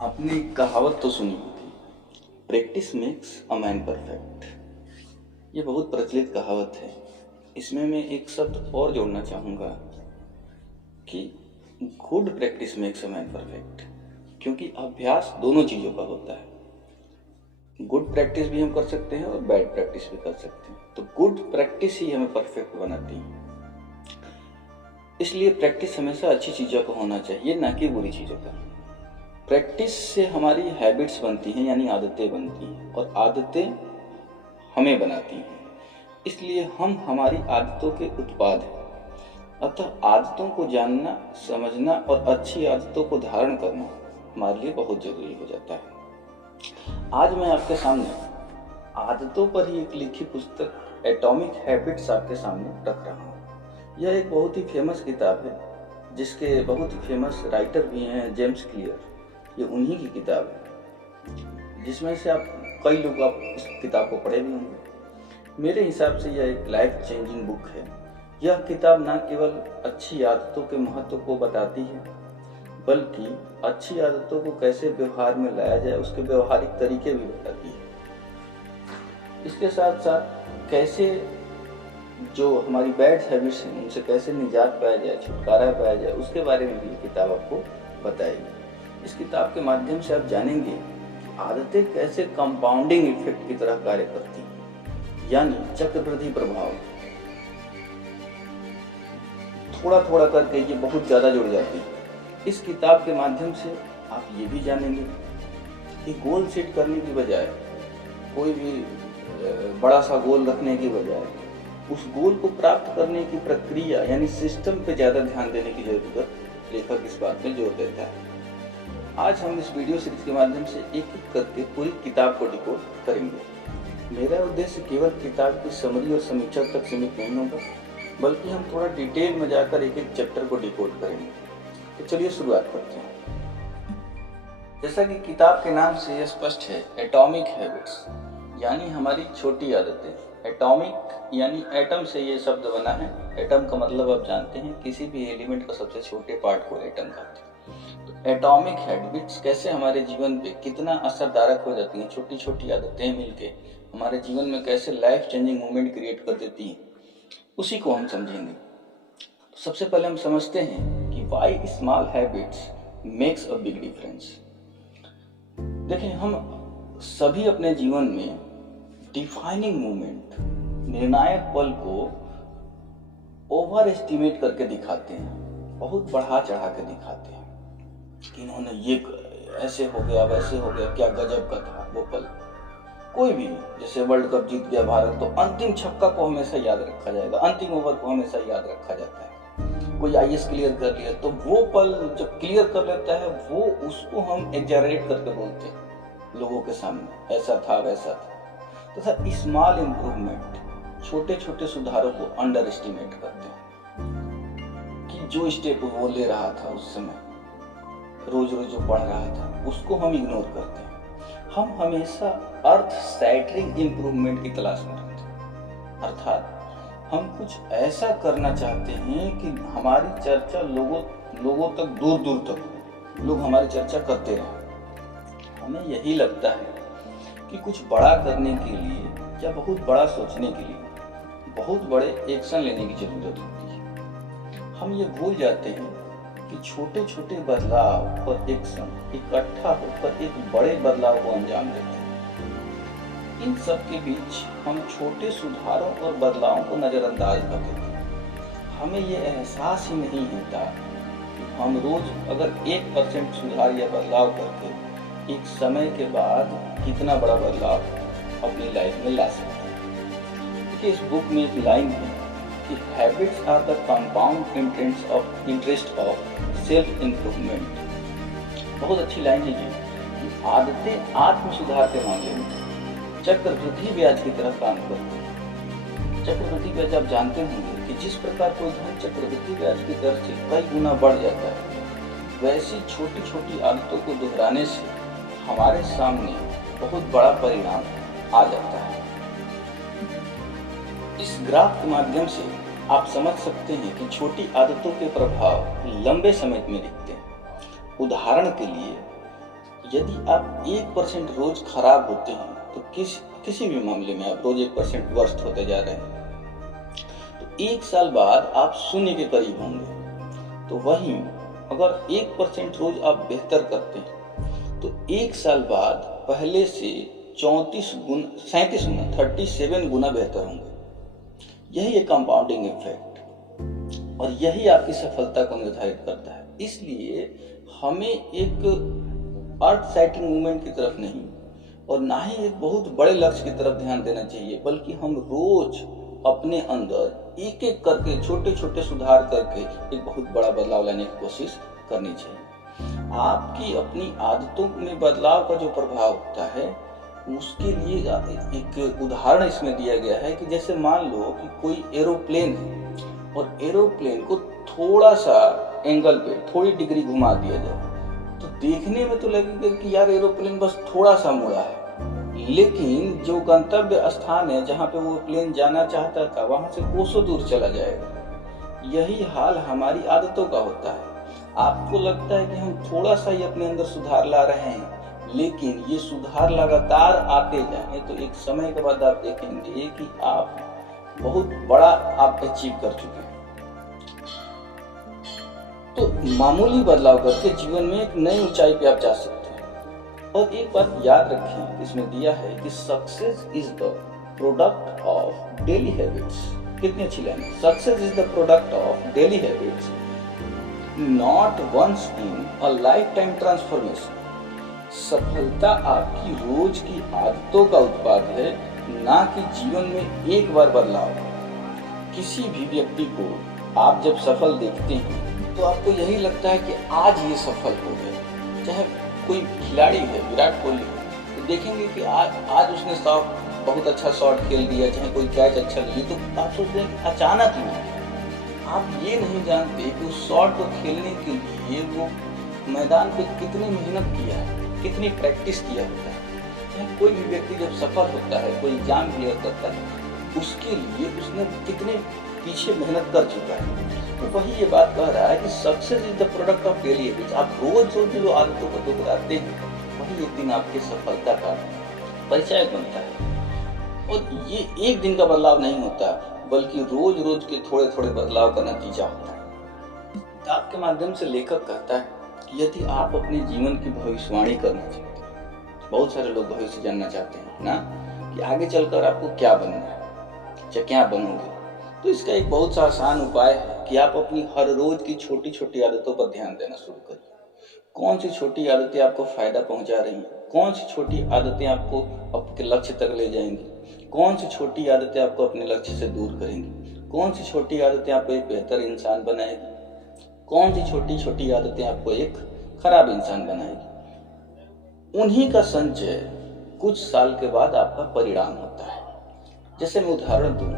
आपने एक कहावत तो सुनी होगी, practice makes a man perfect. ये बहुत प्रचलित कहावत है। इसमें मैं एक शब्द और जोड़ना चाहूँगा कि good practice makes a man perfect, क्योंकि अभ्यास दोनों चीज़ों का होता है। गुड प्रैक्टिस भी हम कर सकते हैं और बैड प्रैक्टिस भी कर सकते हैं। तो गुड प्रैक्टिस ही हमें परफेक्ट बनाती है। इसलिए प्रैक्टिस हमेशा अच्छी चीज़ों का होना चाहिए, ना कि बुरी चीज़ों का। प्रैक्टिस से हमारी हैबिट्स बनती हैं, यानी आदतें बनती हैं, और आदतें हमें बनाती हैं। इसलिए हम हमारी आदतों के उत्पाद हैं। अतः आदतों को जानना, समझना और अच्छी आदतों को धारण करना हमारे लिए बहुत जरूरी हो जाता है। आज मैं आपके सामने आदतों पर ही एक लिखी पुस्तक एटॉमिक हैबिट्स आपके सामने रख रहा हूँ। यह एक बहुत ही फेमस किताब है, जिसके बहुत ही फेमस राइटर भी हैं जेम्स क्लियर। ये उन्हीं की किताब है, जिसमें से कई लोग इस किताब को पढ़े भी होंगे। मेरे हिसाब से यह एक लाइफ चेंजिंग बुक है। यह किताब न केवल अच्छी आदतों के महत्व को बताती है, बल्कि अच्छी आदतों को कैसे व्यवहार में लाया जाए उसके व्यवहारिक तरीके भी बताती है। इसके साथ साथ कैसे जो हमारी बैड हैबिट्स हैं उनसे कैसे निजात पाया जाए, छुटकारा पाया जाए, उसके बारे में भी किताब आपको बताएगी। इस किताब के माध्यम से आप जानेंगे कि आदतें कैसे कंपाउंडिंग इफेक्ट की तरह कार्य करती हैं, यानी चक्रवृद्धि प्रभाव। थोड़ा थोड़ा करके ये बहुत ज़्यादा जुड़ जाती है। इस किताब के माध्यम से आप ये भी जानेंगे कि गोल सेट करने की बजाय, कोई भी बड़ा सा गोल रखने की बजाय, उस गोल को प्राप्त करने की प्रक्रिया यानी सिस्टम पे ज़्यादा ध्यान देने की जरूरत लेखक इस बात में जोर देता है। आज हम इस वीडियो सीरीज के माध्यम से एक एक करके पूरी किताब को डिकोड करेंगे। मेरा उद्देश्य केवल किताब की समरी और समीक्षा तक सीमित नहीं होगा, बल्कि हम थोड़ा डिटेल में जाकर एक एक चैप्टर को डिकोड करेंगे। तो चलिए शुरुआत करते हैं। जैसा कि किताब के नाम से यह स्पष्ट है, एटॉमिक हैबिट्स यानी हमारी छोटी आदतें। एटॉमिक यानी एटम से ये शब्द बना है। एटम का मतलब आप जानते हैं, किसी भी एलिमेंट का सबसे छोटे पार्ट को एटम कहते हैं। तो एटॉमिक हैबिट्स कैसे हमारे जीवन पे कितना असरदारक हो जाती हैं, छोटी छोटी आदतें मिलके हमारे जीवन में कैसे लाइफ चेंजिंग मोमेंट क्रिएट कर देती हैं, उसी को हम समझेंगे। तो सबसे पहले हम समझते हैं कि why small habits makes a big difference. देखिए, हम सभी अपने जीवन में डिफाइनिंग मोमेंट, निर्णायक पल को ओवर एस्टिमेट करके दिखाते हैं, बहुत बढ़ा चढ़ा के दिखाते हैं कि इन्होंने ये ऐसे हो गया, वैसे हो गया, क्या गजब का था वो पल। कोई भी, जैसे वर्ल्ड कप जीत गया भारत, तो अंतिम छक्का को हमेशा याद रखा जाएगा, अंतिम ओवर को हमेशा याद रखा जाता है। कोई आईएएस क्लियर कर लिया, तो वो पल जब क्लियर कर लेता है, वो उसको हम एग्जैजरेट करके बोलते हैं लोगों के सामने, ऐसा था वैसा था। तथा स्मॉल इम्प्रूवमेंट, छोटे छोटे सुधारों को अंडर एस्टिमेट करते हैं कि जो स्टेप वो ले रहा था उस समय, रोज रोज जो पढ़ रहा था, उसको हम इग्नोर करते हैं। हम हमेशा अर्थ सैटरिंग इम्प्रूवमेंट की तलाश में रहते हैं, अर्थात हम कुछ ऐसा करना चाहते हैं कि हमारी चर्चा लोगों तक, दूर दूर तक लोग हमारी चर्चा करते रहें। हमें यही लगता है कि कुछ बड़ा करने के लिए या बहुत बड़ा सोचने के लिए बहुत बड़े एक्शन लेने की जरूरत होती है। हम ये भूल जाते हैं कि छोटे छोटे बदलाव और एक्शन इकट्ठा होकर एक बड़े बदलाव को अंजाम देते हैं। इन सब के बीच हम छोटे सुधारों और बदलावों को नजरअंदाज कर देते हैं। हमें ये एहसास ही नहीं होता कि हम रोज अगर 1% सुधार या बदलाव करके एक समय के बाद कितना बड़ा बदलाव अपनी लाइफ में ला सकते हैं। देखिए, इस बुक में एक लाइन है कि habits are the compound interest of self improvement. बहुत अच्छी लाइन है ये कि आदतें आत्म सुधार के मामले में चक्रवृद्धि ब्याज की तरह काम करती है। चक्रवृद्धि ब्याज आप जानते होंगे कि जिस प्रकार कोई धन चक्रवृद्धि ब्याज की दर से कई गुना बढ़ जाता है, वैसी छोटी छोटी आदतों को दोहराने से हमारे सामने बहुत बड़ा परिणाम आ जाता है। इस ग्राफ के माध्यम से आप समझ सकते हैं कि छोटी आदतों के प्रभाव लंबे समय में दिखते हैं। उदाहरण के लिए, यदि आप 1% रोज खराब होते हैं तो किसी भी मामले में आप रोज 1% वर्स्ट होते जा रहे हैं, तो 1 साल बाद आप शून्य के करीब होंगे। तो वहीं अगर 1% रोज आप बेहतर करते हैं तो 1 साल बाद पहले से 37 गुना 37 गुना बेहतर होंगे। यही है कंपाउंडिंग इफेक्ट और यही आपकी सफलता को निर्धारित करता है। इसलिए हमें एक अर्थ साइटिंग मूवमेंट की तरफ नहीं और ना ही एक बहुत बड़े लक्ष्य की तरफ ध्यान देना चाहिए, बल्कि हम रोज अपने अंदर एक एक करके छोटे छोटे सुधार करके एक बहुत बड़ा बदलाव लाने की कोशिश करनी चाहिए। आपकी अपनी आदतों में बदलाव का जो प्रभाव होता है उसके लिए एक उदाहरण इसमें दिया गया है कि जैसे मान लो कि कोई एरोप्लेन है और एरोप्लेन को थोड़ा सा एंगल पे थोड़ी डिग्री घुमा दिया जाए तो देखने में तो लगेगा कि यार एरोप्लेन बस थोड़ा सा मुड़ा है, लेकिन जो गंतव्य स्थान है जहाँ पे वो प्लेन जाना चाहता था वहां से कोसों दूर चला जाएगा। यही हाल हमारी आदतों का होता है। आपको लगता है कि हम थोड़ा सा ही अपने अंदर सुधार ला रहे हैं, लेकिन ये सुधार लगातार आते जाएं तो एक समय के बाद आप देखेंगे कि आप बहुत बड़ा आप अचीव कर चुके हैं। तो मामूली बदलाव करके जीवन में एक नई ऊंचाई पे आप जा सकते हैं। और एक बात याद रखें, इसमें दिया है कि success is the product of daily habits. कितनी अच्छी लाइन है, success is the product of daily habits not once in a lifetime transformation. सफलता आपकी रोज की आदतों का उत्पाद है, ना कि जीवन में एक बार बदलाव। किसी भी व्यक्ति को आप जब सफल देखते हैं तो आपको यही लगता है कि आज ये सफल हो गए। चाहे कोई खिलाड़ी है, विराट कोहली, तो देखेंगे कि आज उसने बहुत अच्छा शॉट खेल दिया, चाहे कोई कैच अच्छा ली, तो आप सोचते हैं कि अचानक ही। आप ये नहीं जानते कि उस शॉट को खेलने के लिए वो मैदान पे कितनी मेहनत किया है, कितनी प्रैक्टिस किया होता है। कोई भी व्यक्ति जब सफल होता है, कोई एग्जाम क्लियर करता है, उसके लिए उसने कितने पीछे मेहनत कर चुका है। तो वही ये बात कह रहा है कि success is the product of daily habits. आप रोज जो आदतों को दोहराते हैं वही एक दिन आपकी सफलता का परिचय बनता है। और ये एक दिन का बदलाव नहीं होता, बल्कि रोज रोज के थोड़े थोड़े बदलाव का नतीजा होता है। किताब के माध्यम से लेखक कहता है कि यदि आप अपने जीवन की भविष्यवाणी करना चाहते हैं, बहुत सारे लोग भविष्य जानना चाहते हैं ना, कि आगे चलकर आपको क्या बनना है या क्या बनोगे, तो इसका एक बहुत सा आसान उपाय है कि आप अपनी हर रोज की छोटी छोटी आदतों पर ध्यान देना शुरू करिए। कौन सी छोटी आदतें आपको फायदा पहुंचा रही हैं, कौन सी छोटी आदतें आपको आपके लक्ष्य तक ले जाएंगी, कौन सी छोटी आदतें आपको अपने लक्ष्य से दूर करेंगी, कौन सी छोटी आदतें आपको एक बेहतर इंसान बनाएगी, कौन सी छोटी छोटी आदतें आपको एक खराब इंसान बनाएगी। उन्हीं का संचय कुछ साल के बाद आपका परिणाम होता है। जैसे मैं उदाहरण दूं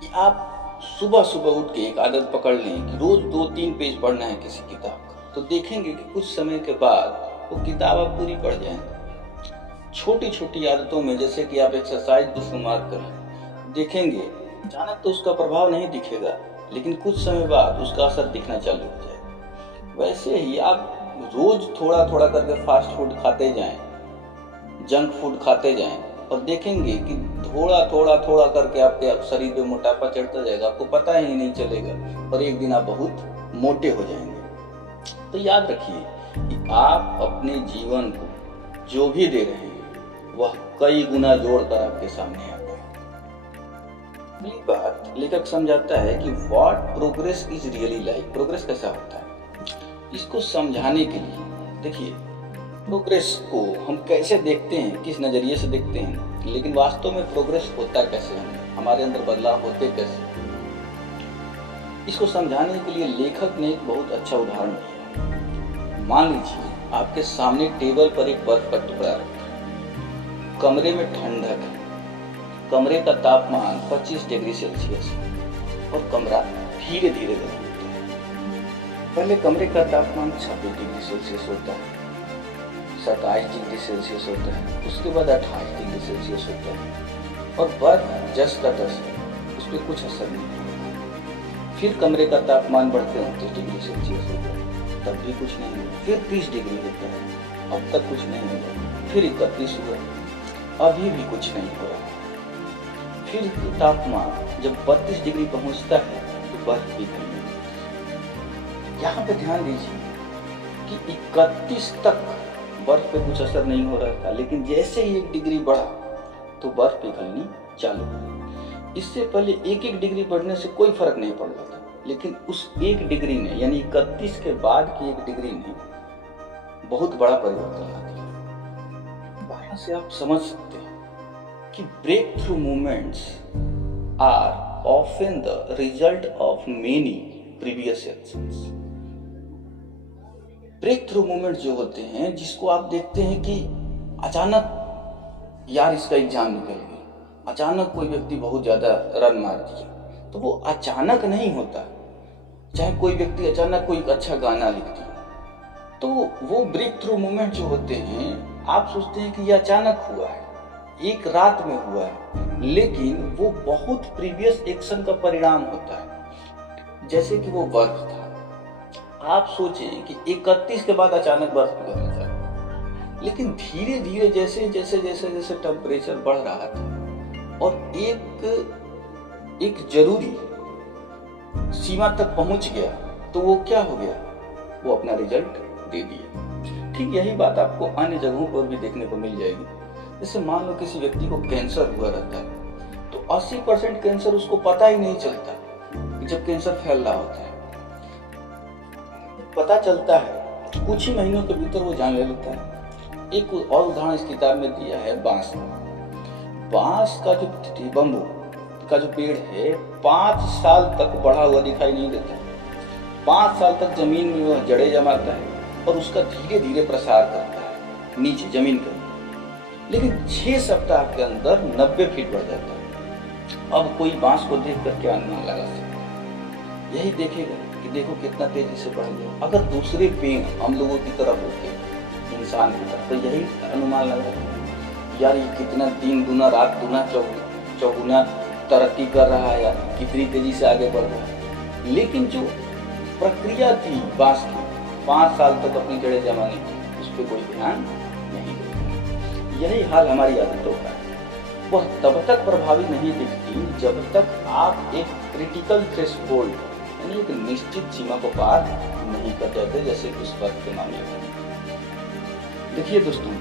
कि आप सुबह सुबह उठ के एक आदत पकड़ लें कि रोज 2-3 पेज पढ़ना है किसी किताब का, तो देखेंगे कि कुछ समय के बाद वो किताब आप पूरी पढ़ जाएंगे। छोटी छोटी आदतों में जैसे कि आप एक्सरसाइज को शुमार करें, देखेंगे अचानक तो उसका प्रभाव नहीं दिखेगा, लेकिन कुछ समय बाद उसका असर दिखना चालू हो जाएगा। वैसे ही आप रोज थोड़ा थोड़ा करके फास्ट फूड खाते जाएं, जंक फूड खाते जाएं, और देखेंगे कि थोड़ा थोड़ा करके आपके शरीर पे मोटापा चढ़ता जाएगा, आपको पता ही नहीं चलेगा और एक दिन आप बहुत मोटे हो जाएंगे। तो याद रखिए कि आप अपने जीवन को जो भी दे रहे हैं वह कई गुना जोड़कर आपके सामने आता है। अगली बात लेखक समझाता है कि what progress is really like. Progress कैसा होता है, इसको समझाने के लिए देखिए प्रोग्रेस को हम कैसे देखते हैं, किस नजरिए से देखते हैं, लेकिन वास्तव में प्रोग्रेस होता कैसे है, हमारे अंदर बदलाव होते कैसे। इसको समझाने के लिए लेखक ने एक बहुत अच्छा उदाहरण दिया। मान लीजिए आपके सामने टेबल पर एक बर्फ का टुकड़ा रखा है, कमरे में ठंडक है, कमरे का तापमान 25 डिग्री सेल्सियस है और कमरा धीरे धीरे गर्म होता है। पहले कमरे का तापमान 26 डिग्री सेल्सियस होता है, 27 डिग्री सेल्सियस होता है, उसके बाद 28 डिग्री सेल्सियस होता है और बर्फ जस का तस है, उस पर कुछ असर नहीं होता। फिर कमरे का तापमान बढ़कर 29 डिग्री सेल्सियस होता है, तब भी कुछ नहीं, फिर 30 डिग्री होता है, अब तक कुछ नहीं हुआ। फिर 31 हुआ, अभी भी कुछ नहीं हो रहा। फिर तापमान जब 32 डिग्री पहुंचता है तो बर्फ पिघलने लगती है। यहाँ पे ध्यान दीजिए कि 31 तक बर्फ पे कुछ असर नहीं हो रहा था, लेकिन जैसे ही 1 डिग्री बढ़ा तो बर्फ पिघलनी चालू हुई। इससे पहले 1-1 डिग्री बढ़ने से कोई फर्क नहीं पड़ रहा था, लेकिन उस 1 डिग्री ने, यानी 31 के बाद की 1 डिग्री ने बहुत बड़ा परिवर्तन ला दिया। वहां से आप समझ सकते हैं कि breakthrough movements are often the result of many previous actions. Breakthrough movement जो होते हैं, जिसको आप देखते हैं कि अचानक यार इसका एग्जाम निकल गया, अचानक कोई व्यक्ति बहुत ज्यादा रन मार दिया, तो वो अचानक नहीं होता। चाहे कोई व्यक्ति अचानक कोई अच्छा गाना लिख दिया, तो वो ब्रेक थ्रू मूवमेंट जो होते हैं, आप सोचते हैं कि ये अचानक हुआ है, एक रात में हुआ है, लेकिन वो बहुत प्रीवियस एक्शन का परिणाम होता है। जैसे कि वो बर्फ था, आप सोचें कि 31 के बाद अचानक बर्फ पिघलने लगा, लेकिन धीरे धीरे जैसे जैसे जैसे जैसे टेम्परेचर बढ़ रहा था और एक जरूरी सीमा तक पहुंच गया, तो वो क्या हो गया, वो अपना रिजल्ट दे दिया। ठीक यही बात आपको अन्य जगहों पर भी देखने को मिल जाएगी। जैसे मान लो किसी व्यक्ति को कैंसर हुआ रहता है, तो 80% कैंसर उसको पता ही नहीं चलता जब कैंसर फैल रहा होता है। पता चलता है कुछ ही महीनों के भीतर वो जान ले लेता है। एक और उदाहरण इस किताब में दिया है बांस का। बांस का जो बम्बू का जो पेड़ है, 5 साल तक बढ़ा हुआ दिखाई नहीं देता। 5 साल तक जमीन में वह जड़ें जमाता है और उसका धीरे धीरे प्रसार करता है नीचे जमीन के अंदर, लेकिन 6 सप्ताह के अंदर 90 फीट बढ़ जाता है। अब कोई बांस को देख कर क्या अनुमान लगा सकता है? यही देखेगा कि देखो कितना तेजी से बढ़ गया। अगर दूसरे पेड़ हम लोगों की तरफ होते, इंसान की तरफ, तो यही अनुमान लगा यार ये कितना दिन दुना रात दुना चौगुना तरक्की कर रहा है, यार कितनी तेजी से आगे बढ़ रहा है। लेकिन जो प्रक्रिया थी बांस की 5 साल तक अपनी जड़ें जमाने की, उस पर कोई ध्यान नहीं देता। यही हाल हमारी आदतों का है। वह तब तक प्रभावी नहीं दिखती जब तक आप एक क्रिटिकल थ्रेशोल्ड, यानी एक निश्चित सीमा को पार नहीं कर जाते, जैसे उस वर्ग के मामले में। देखिए दोस्तों,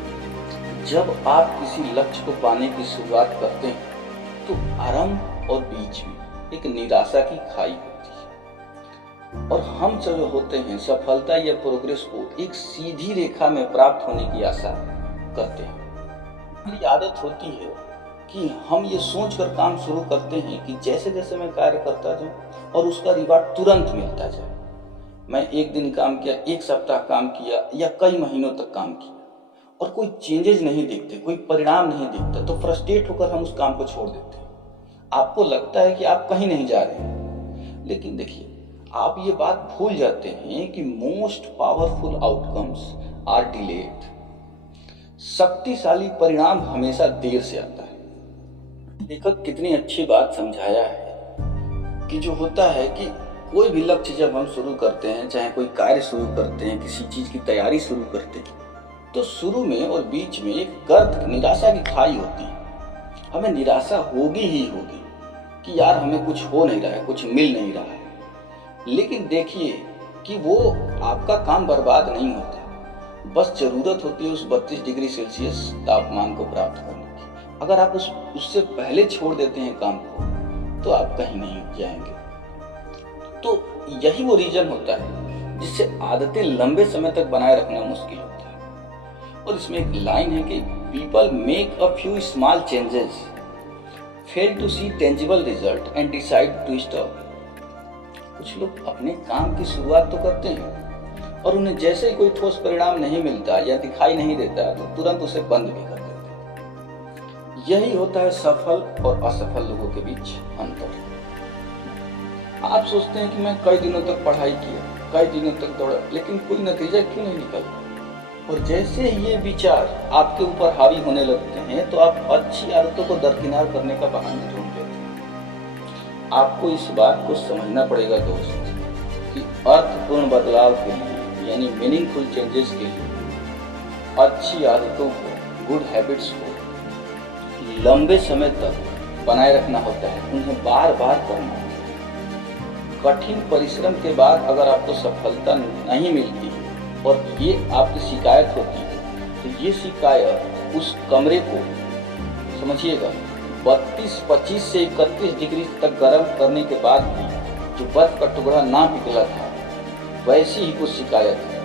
जब आप किसी लक्ष्य को पाने की शुरुआत करते हैं तो आरंभ और बीच में एक निराशा की खाई होती है, और हम जो होते हैं सफलता या प्रोग्रेस को एक सीधी रेखा में प्राप्त होने की आशा करते हैं। हमारी आदत होती है कि हम ये सोचकर काम शुरू करते हैं कि जैसे जैसे मैं कार्य करता जाऊं और उसका रिवार्ड तुरंत मिलता जाए। मैं 1 दिन काम किया, 1 सप्ताह काम किया या कई महीनों तक काम किया और कोई चेंजेस नहीं दिखते, कोई परिणाम नहीं दिखता, तो फ्रस्ट्रेट होकर हम उस काम को छोड़ देते हैं। आपको लगता है कि आप कहीं नहीं जा रहे हैं, लेकिन देखिए आप ये बात भूल जाते हैं कि most powerful outcomes are delayed. शक्तिशाली परिणाम हमेशा देर से आता है। लेखक कितनी अच्छी बात समझाया है कि जो होता है कि कोई भी लक्ष्य जब हम शुरू करते हैं, चाहे कोई कार्य शुरू करते हैं, किसी चीज की तैयारी शुरू करते हैं, तो शुरू में और बीच में एक गर्द निराशा की खाई होती है। हमें निराशा होगी ही होगी कि यार हमें कुछ हो नहीं रहा है, कुछ मिल नहीं रहा है। लेकिन देखिए कि वो आपका काम बर्बाद नहीं होता, बस जरूरत होती है उस 32 डिग्री सेल्सियस तापमान को प्राप्त करने की। अगर आप उससे पहले छोड़ देते हैं काम को, तो आप कहीं नहीं जाएंगे। तो यही वो रीजन होता है जिससे आदतें लंबे समय तक बनाए रखना मुश्किल होता है। और इसमें एक लाइन है कि people make a few small changes, fail to see tangible result and decide to stop. कुछ लोग अपने काम की शुरुआत तो करते हैं और उन्हें जैसे ही कोई ठोस परिणाम नहीं मिलता या दिखाई नहीं देता तो तुरंत उसे बंद भी कर देते हैं। यही होता है सफल और असफल लोगों के बीच अंतर। आप सोचते हैं कि मैं कई दिनों तक पढ़ाई किया, कई दिनों तक दौड़ा, लेकिन कोई नतीजा क्यों नहीं निकला? और जैसे ही ये विचार आपके ऊपर हावी होने लगते हैं तो आप अच्छी आदतों को दरकिनार करने का बहाना ढूंढ लेते हैं। आपको इस बात को समझना पड़ेगा दोस्त कि अर्थपूर्ण बदलाव के लिए, यानी मीनिंगफुल चेंजेस के लिए अच्छी आदतों को, गुड हैबिट्स को लंबे समय तक बनाए रखना होता है, उन्हें बार बार करना होता है। कठिन परिश्रम के बाद अगर आपको सफलता नहीं मिलती और ये आपकी शिकायत होती है, तो ये शिकायत उस कमरे को समझिएगा 32, 25 से 31 डिग्री तक गर्म करने के बाद भी जो बर्फ का टुकड़ा ना पिघला था, वैसी ही कुछ शिकायत है,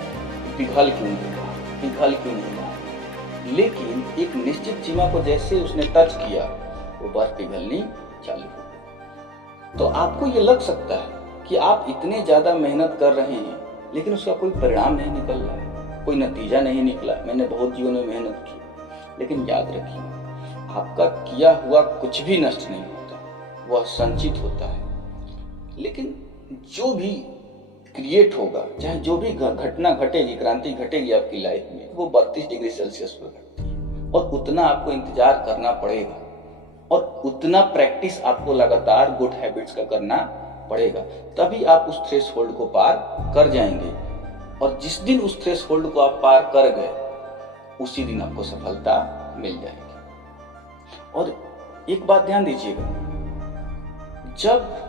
पिघल क्यों नहीं रहा, पिघल क्यों नहीं रहा। लेकिन एक निश्चित सीमा को जैसे उसने टच किया, वो बर्फ पिघलनी चालू हो गई। तो आपको ये लग सकता है कि आप इतने ज़्यादा मेहनत कर रहे हैं, लेकिन उसका कोई परिणाम नहीं निकल रहा है, कोई नतीजा नहीं निकला। मैंने बहुत जीवन में मेहनत की, लेकिन याद रखिए, आपका किया हुआ कुछ भी नष्ट नहीं होता, वह संचित होता है। लेकिन जो भी क्रिएट होगा, चाहे जो भी घटना घटेगी, क्रांति घटेगी आपकी लाइफ में, वो 32 डिग्री सेल्सियस पर घटती है और उतना आपको इंतजार करना पड़ेगा और उतना प्रैक्टिस आपको लगातार गुड हैबिट्स का करना पड़ेगा, तभी आप उस थ्रेशोल्ड को पार कर जाएंगे। और जिस दिन उस थ्रेशोल्ड को आप पार कर गए, उसी दिन आपको सफलता मिल जाएगी। और एक बात ध्यान दीजिएगा, जब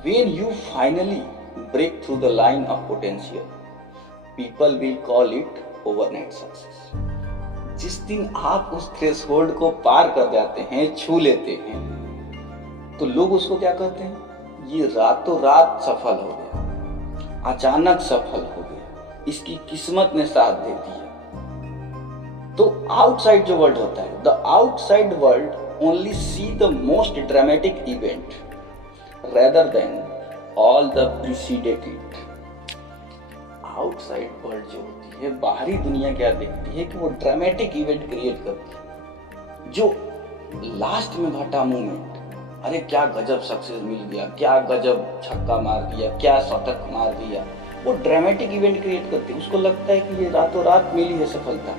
when you finally break through the line of potential, people will call it overnight success. जिस दिन आप उस थ्रेशोल्ड को पार कर जाते हैं, छू लेते हैं, तो लोग उसको क्या कहते हैं? ये रातों रात सफल हो गया, अचानक सफल हो गया, इसकी किस्मत ने साथ दे दिया। तो आउटसाइड जो वर्ल्ड होता है, the outside world only see the most dramatic event rather than all the preceded it. Outside world जो होती है, बाहरी दुनिया क्या देखती है कि वो ड्रामेटिक इवेंट क्रिएट करती है, जो लास्ट में घटा मोमेंट, अरे क्या गजब सक्सेस मिल गया, क्या गजब छक्का मार दिया, क्या शतक मार दिया, वो ड्रामेटिक इवेंट क्रिएट करती है। उसको लगता है कि ये रातों रात मिली है सफलता।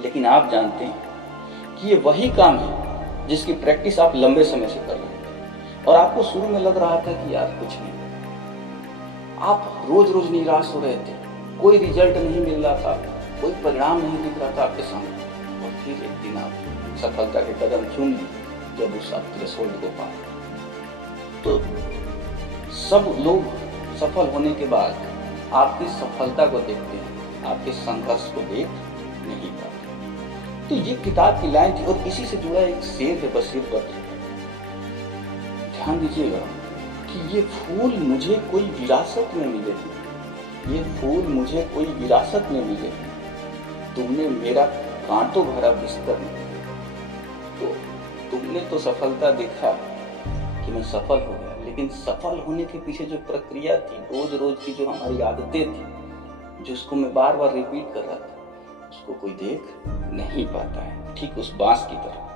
लेकिन आप जानते हैं कि ये वही काम है जिसकी प्रैक्टिस आप लंबे समय से कर रहे हैं। और आपको शुरू में लग रहा था कि यार कुछ नहीं, आप रोज रोज निराश हो रहे थे, कोई रिजल्ट नहीं मिल रहा था, कोई परिणाम नहीं दिख रहा था आपके सामने। और फिर एक दिन आप सफलता के कदम चूम लिए, जब उस थ्रेशोल्ड को पार। तो सब लोग सफल होने के बाद आपकी सफलता को देखते हैं, आपके संघर्ष को देख नहीं पाते। तो ये किताब की लाइन थी और इसी से जुड़ा एक शेर है बशीर बद्र। ध्यान दीजिएगा कि ये फूल मुझे कोई विरासत में मिले, ये फूल मुझे कोई विरासत में मिले, तुमने मेरा कांटों भरा बिस्तर में। तो तुमने तो सफलता देखा कि मैं सफल हो गया, लेकिन सफल होने के पीछे जो प्रक्रिया थी, रोज रोज की जो हमारी आदतें थी, जिसको मैं बार बार रिपीट कर रहा था, उसको कोई देख नहीं पाता है, ठीक उस बांस की तरह।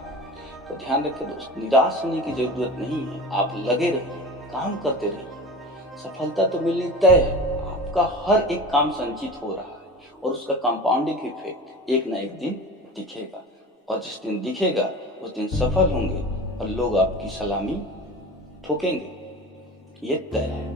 तो ध्यान रखिए दोस्त, निराश होने की जरूरत नहीं है, आप लगे रहिए, काम करते रहिए, सफलता तो मिलनी तय है। आपका हर एक काम संचित हो रहा है और उसका कंपाउंडिंग इफेक्ट एक ना एक दिन दिखेगा, और जिस दिन दिखेगा उस दिन सफल होंगे और लोग आपकी सलामी ठोकेंगे, ये तय है।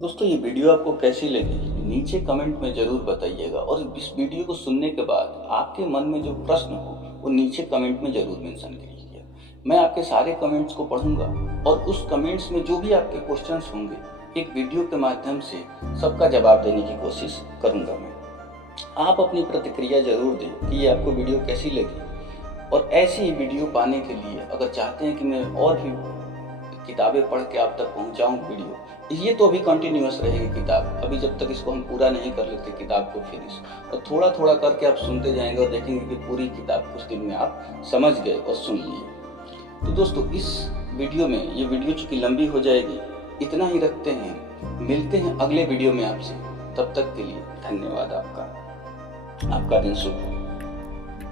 दोस्तों, ये वीडियो आपको कैसी लगी नीचे कमेंट में जरूर बताइएगा, और इस वीडियो को सुनने के बाद आपके मन में जो प्रश्न हो वो नीचे कमेंट में जरूर मेंशन कीजिए। मैं आपके सारे कमेंट्स को पढ़ूंगा और उस कमेंट्स में जो भी आपके क्वेश्चंस होंगे, एक वीडियो के माध्यम से सबका जवाब देने की कोशिश करूंगा मैं। आप अपनी प्रतिक्रिया जरूर दें कि ये आपको वीडियो कैसी लगी, और ऐसी ही वीडियो पाने के लिए अगर चाहते हैं कि मैं और भी किताबें पढ़ के आप तक पहुंचाऊं वीडियो, ये तो अभी कंटिन्यूअस रहेगी किताब, अभी जब तक इसको हम पूरा नहीं कर लेते किताब को फिनिश, और थोड़ा थोड़ा करके आप सुनते जाएंगे और देखेंगे कि पूरी किताब कुछ दिन में आप समझ गए और सुन लिए। तो दोस्तों, इस वीडियो में, ये वीडियो चूंकि लंबी हो जाएगी, इतना ही रखते हैं, मिलते हैं अगले वीडियो में आपसे। तब तक के लिए धन्यवाद। आपका दिन शुभ हो।